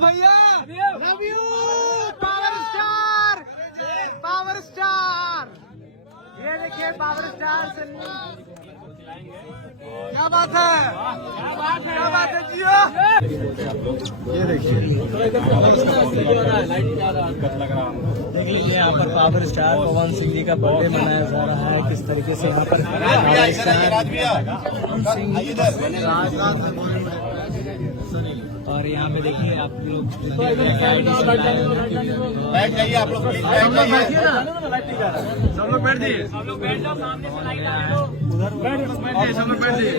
भैया, love you. Power star, power star, ये देखिए पावर स्टार सन्नी। क्या बात है, क्या बात है जियो। ये देखिए यहाँ पर पावर स्टार पवन सिंह जी का बर्थडे मनाया जा रहा है। किस तरीके से यहाँ पर और यहाँ पे देखिए आप लोग बैठ जाइए, आप लोग बैठ जाइए, सब लोग बैठ जाइए, सब लोग बैठ जाओ, सामने से लाइट आने दो, उधर बैठ जाइए, सब लोग बैठ जाइए,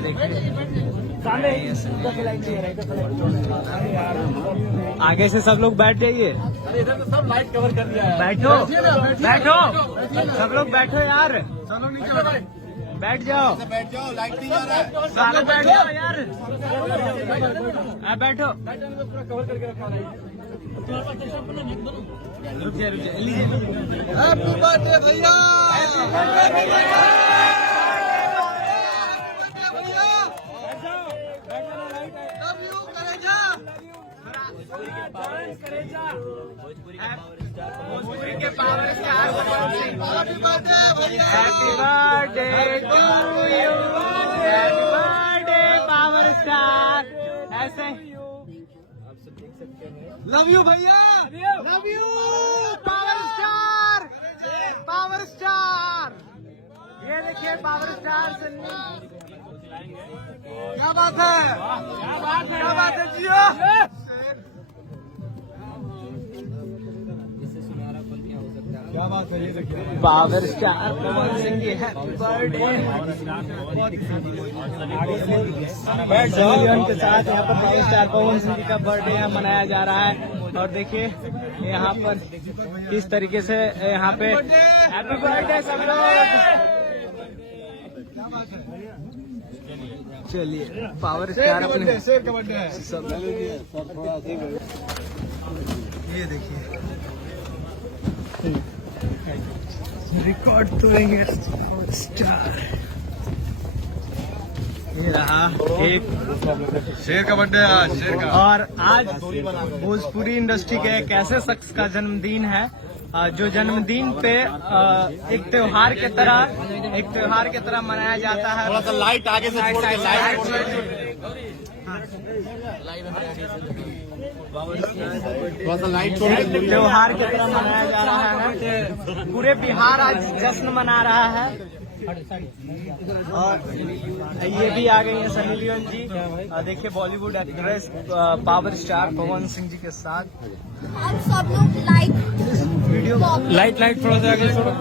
आगे से सब लोग बैठ जाइए। इधर तो सब लाइट कवर कर दिया है। बैठो बैठो, सब लोग बैठो यार, चलो नीचे बैठ जाओ, बैठ जाओ, लाइट नहीं जा रहा है। सारे बैठ जाओ यार, बैठो। कवर करके रखा है। हैप्पी बर्थडे भैया, हैप्पी बर्थडे भैया, लव यू करेजा, भोजपुरी के पावर स्टार, हैप्पी बर्थडे भैया, happy birthday to you, happy birthday power star. ऐसे लव यू भैया, love you. Power star, power star, ये देखिए पावर स्टार सन्नी। क्या बात है, क्या बात है जियो। क्या बात है, ये देखिए पावर स्टार पवन सिंह की हैप्पी बर्थडे के साथ यहाँ पर पावर स्टार पवन सिंह जी का बर्थडे यहाँ मनाया जा रहा है। और देखिए यहाँ पर किस तरीके से यहाँ पे हैप्पी बर्थडे सब लोग। चलिए पावर स्टार अपने शेर का बर्थडे है सब। ये देखिए रिकॉर्ड तोड़ेंगे स्टार। ये रहा शेर का बर्थडे आज, शेर का। और आज भोजपुरी इंडस्ट्री के एक ऐसे शख्स का जन्मदिन है जो जन्मदिन पे एक त्योहार के तरह मनाया जाता है। थोड़ा सा लाइट आगे से छोड़ के, थोड़ा सा लाइट छोड़ के त्योहार की तरह मनाया जा रहा है। पूरे बिहार आज जश्न मना रहा है। और ये भी आ गई है सनी लियोन जी, देखिए Bollywood actress power star Pawan Singh ji के साथ। आप सब लोग लाइट वीडियो लाइट थोड़ा सा आगे छोड़ो।